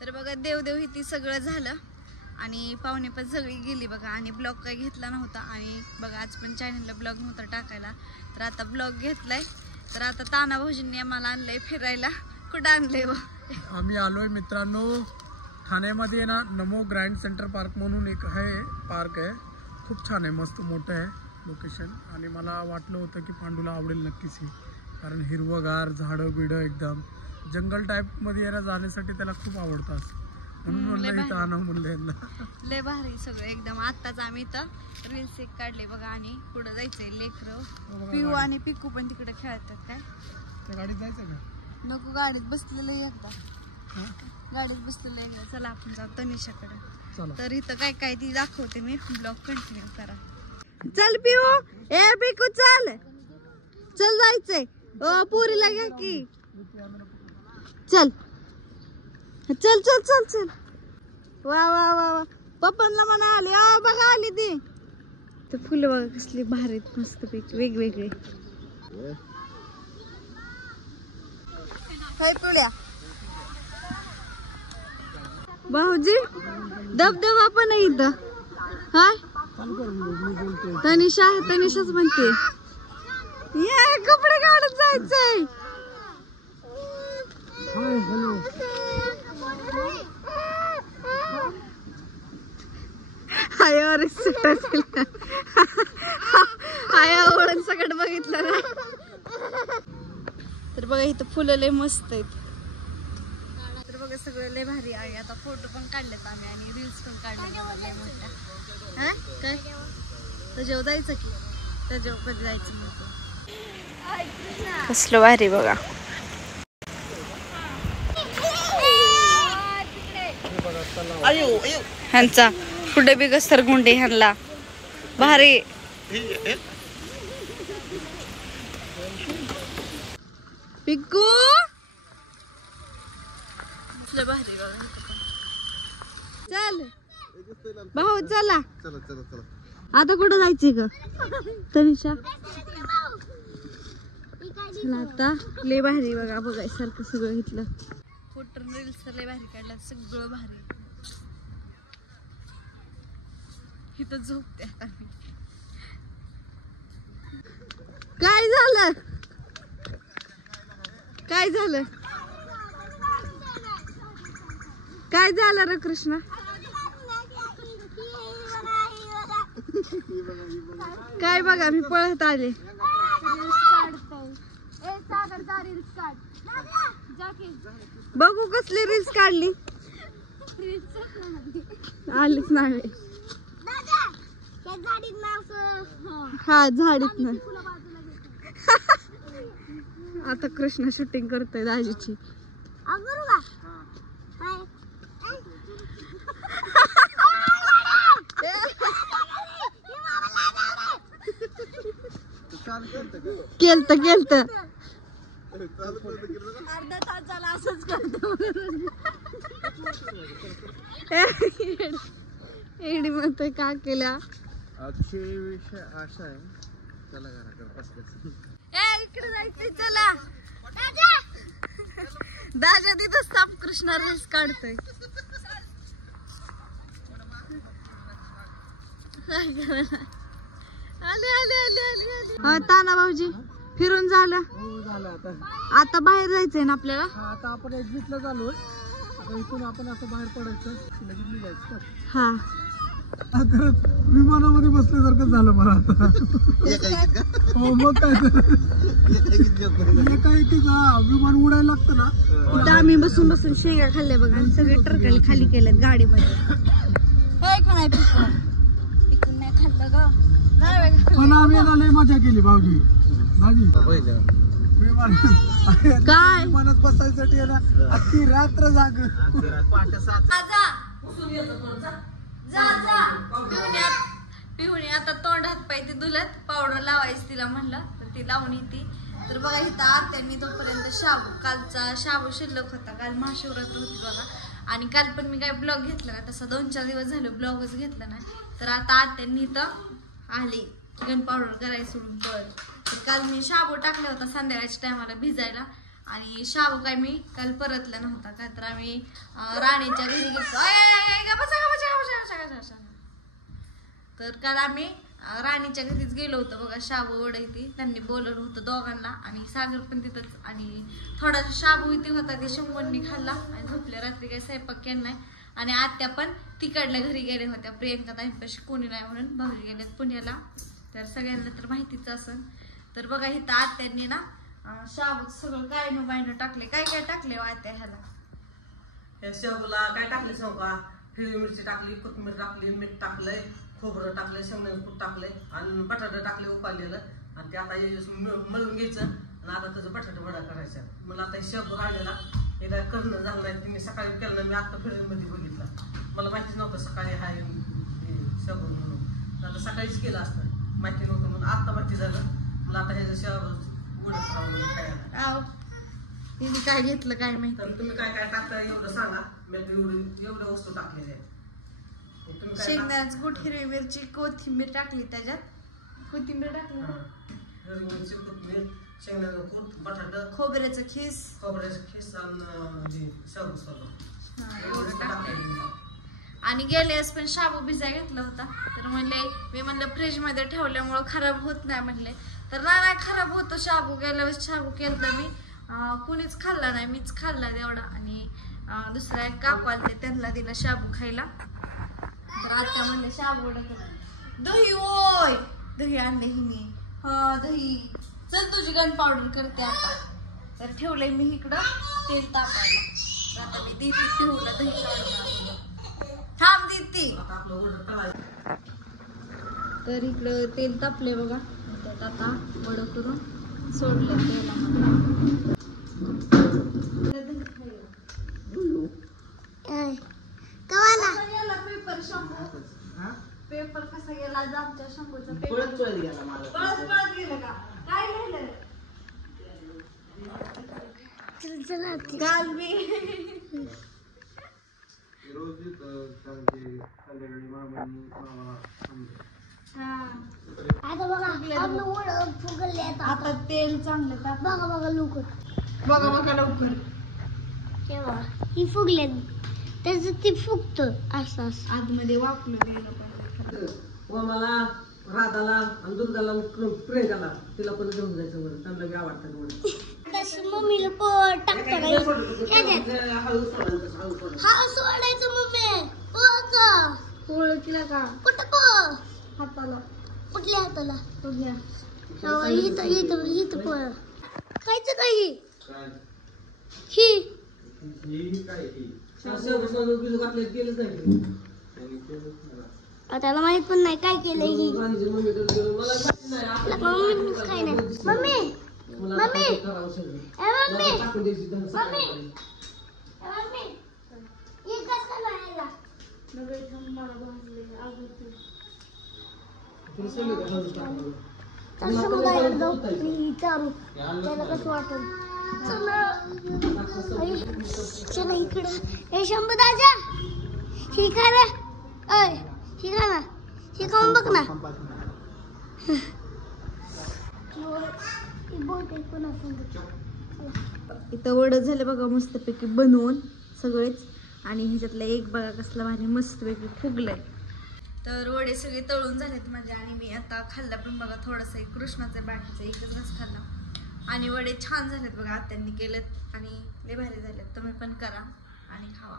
तर बघा देवदेव इथे सगळं झालं आणि पाहुणे पण सगळी गेली बघा. आणि ब्लॉग काही घेतला नव्हता आणि बघा आज पण चॅनलला ब्लॉग नव्हता टाकायला, तर आता ब्लॉग घेतलाय. तर आता ताना भाऊजींनी आम्हाला आणलंय फिरायला. कुठं आणलंय व? आम्ही आलोय मित्रांनो ठाण्यामध्ये ना नमो ग्रँड सेंटर पार्क म्हणून एक आहे, पार्क आहे, खूप छान आहे, मस्त मोठं आहे लोकेशन. आणि मला वाटलं होतं की पांडूला आवडेल नक्कीच, कारण हिरवगार झाडं बिडं एकदम जंगल टाईप मध्ये यायला जाण्यासाठी त्याला खूप आवडतात, म्हणून म्हणलं इथं आणा म्हणलं यांना. लय भारी सगळं एकदम. आत्ताच आम्ही इथं रील्स एक काढले बघा आणि पुढे जायचंय. लेकरं पिऊ आणि पिकू पण तिकडे खेळतात. काय त्या गाडीत जायचं का? नको, गाडीत बसलेलं एकदा, गाडीत बसलेलं एकदा. चला आपण जाऊ तनिषाकडे. तर इथं काय काय ती दाखवते मी, ब्लॉग कंटिन्यू करा. चल पिऊ, ए पिकू चल, चल जायचंय. ओ पुरीला घ्या की, चल चल चल चल चल. वा वा वा वा, पप्पांना म्हणा आली. बघा आली ती. तर फुलं बघा कसली भारी मस्त पैकी वेगवेगळे. हाय पुळ्या भाऊजी, धबधबा पण आहे इथं. हाय तनिषा, तनिषाच म्हणते ये कपडे काढत जायचंय. आयावरून सगळं बघितलं ना. तर बघा इथं फुलं लय मस्त आहेत. तर बघा सगळं लय भारी आहे. आता फोटो पण काढलेत आम्ही आणि रील्स पण काढले लय मोठ्या. हा काय त्याच्यावर जायचं की, त्याच्यावर कधी जायचं म्हणतो. कसलं भारी बघा. ह्यांचा कुठे बी घसरगुंडी ह्यांना भारी. पिकू भारी बघा. चल भाऊ चला, आता कुठं जायचंय ग तनिषा? चला आता. लय भारी बघा, बघायसारखं सगळं इथलं. फोटो रील्स लय भारी काढला, सगळं भारी. इथं झोपते आता मी. काय झालं, काय झालं, काय झालं रे कृष्णा? काय बघा मी पळत आले. बघू कसली रील्स काढली. आलीच नाही. हा झाडीत ना. आता कृष्णा शूटिंग करतोय दाजीची. केलत केलत अर्धा तास झाला असंच करतो. एडी म्हणतोय का केला. आशा आहे चला इकडे जायचंय. चला दादा तिथं साप कृष्णा रील्स काढतोय. आले आले आले आले. हा ताना भाऊजी फिरून झालं. आता बाहेर जायचंय ना आपल्याला. आता आपण एक्झिटला चालू. इथून आपण असं बाहेर पडायचं, लगेच निघायचं. हा विमानामध्ये बसल्यासारखं झालं मला आता. हो मग काय विमान उडायला लागतं ना. इथं आम्ही बसून बसून शेंगा खाल्ल्या बघा आणि सगळे ट्रकाला खाली केल्यात गाडीमध्ये. पिकून नाही खाल्लं ग. पण आम्ही लय मजा केली भाऊजी. काय विमानात बसायसाठी ना अख्खी रात्र जाग. पिहुणी आता तोंड हात पाय ते धुलत, पावडर लावायची तिला म्हणलं तर ती लावून येते. तर बघा इथं आत्यांनी तोपर्यंत शाबू, कालचा शाबू शिल्लक होता, काल महाशिवरात्र होती बघा. आणि काल पण मी काय ब्लॉग घेतला ना, तसा 2-4 दिवस झाले ब्लॉगच घेतला नाही. तर आता आत्यांनी इथं आली गन पावडर करायला सोडून पळत. तर काल मी शाबू टाकला होता संध्याकाळच्या टायमाला भिजायला आणि शाबू काय मी काल परतला नव्हता का तर आम्ही राणीच्या घरी गेलो. तर काल आम्ही राणीच्या घरीच गेलो होतो बघा. शाबू वडे ती त्यांनी बोलवलं होतं दोघांना आणि सागर पण तिथंच. आणि थोडासा शाबू इथे होता ते शंभरनी खाल्ला आणि झोपल्या. रात्री काही स्वयंपाक केला नाही. आणि आत्या पण तिकडल्या घरी गेल्या होत्या. प्रियंका ताईंपाशी कोणी नाही म्हणून भाऊजी गेल्यात पुण्याला. तर सगळ्यांना तर माहितीच असेल. तर बघा इथं आत्यांनी ना शाबूत सगळं काय बायनं टाकले. काय काय टाकले आत्या ह्याला? या शेवला काय टाकले सांगू का? हिरवी मिरची टाकली, कोथिंबीर टाकली, मीठ टाकलंय, खोबरं टाकलंय, शेंगदाणे कूट टाकलंय आणि बटाटे टाकले उपालेलं. आणि ते आता मळून घ्यायचं आणि आता त्याचं बटाटे वडा करायचा. मला आता शेव राहिलेला हे काय करणं झालं नाही. तुम्ही सकाळी केलं नाही. मी आता फिल्ममध्ये बघितलं. मला माहितीच नव्हतं सकाळी हा शेव म्हणून. आता सकाळीच केलं असतं. माहिती नव्हतं म्हणून आता माहिती झालं. मला आता हे शेव तिने काय घेतलं काय माहिती. तर तुम्ही काय काय टाकता एवढं सांगा. मी एवढ्या वस्तू टाकलेल्या आहेत. शेंगदाण्याचं कूट, हिरवी मिरची, कोथिंबीर टाकली त्याच्यात. कोथिंबीर टाकली, हिरवी मिरची, कोथिंबीर, शेंगदाण्याचं कूट, बटाटा, खोबऱ्याचं खीस आणि शाबू एवढं टाकलं. आणि गेल्यास पण शाबू भिजा घेतला होता. तर मी म्हणलं फ्रीज मध्ये ठेवल्यामुळं खराब होत नाही म्हणले. तर नाही खराब होतो शाबू. गेल्या वेळेस शाबू केलं मी कुणीच खाल्ला नाही. मीच खाल्ला तेवढा. आणि दुसरा एक काकू आलते त्यांना दिला शाबू खायला. तर आता म्हणले शाबू वडा केला. दही ओय दही आणले हिने. हा दही. चल तुझी गन पावडर करते आता. तर ठेवलंय मी इकडं तेल तापायला. तर आता मी देते ठेवलं दही काढून. थांब देते. तर इकडं तेल तापले बघा. त्यात आता वडं करून सोडले तेलामध्ये. पेपर शंभू पेपर कसा गेला आमच्या शंभूचा पेपर पळत गेलं का काय लिहिलं काल मी आता तेल चांगलं बघा लवकर ही फुगले त्याच ती फुगत असं आतमध्ये वापलं गेलं पाहिजे. मला राधाला आणि दुर्गाला प्रियंकाला तिला पण घेऊन जायचं बरं. त्यांना बी आवडतं तसं मम्मीला टाकता हा सोडायचं मम्मी ओळखीला का कुठं हाताला कुठल्या हाताला तो घ्या. इथं पळ खायचं काही ही त्याला माहित पण नाही काय केलंय ही. मम्मीच काय नाही. Mummy mummy mummy mummy mummy हे कसं नाही चारू त्याला कसं वाटल. चला इकडं हे शंभू दादा ही खा ना. ही खा ना. ही खाऊन बघ ना. इथं वडं झालं बघा मस्तपैकी बनवून सगळेच. आणि ह्याच्यातलं एक बघा कसला भारी मस्तपैकी फुगलंय. तर वडे सगळे तळून झालेत माझे. आणि मी आता खाल्ला पण बघा थोडंसं कृष्णाचं बाकीचं एकच घास खाल्ला. आणि वडे छान झालेत बघा आत्यांनी केलेत आणि लय भारी झालेत. तुम्ही पण करा आणि खावा.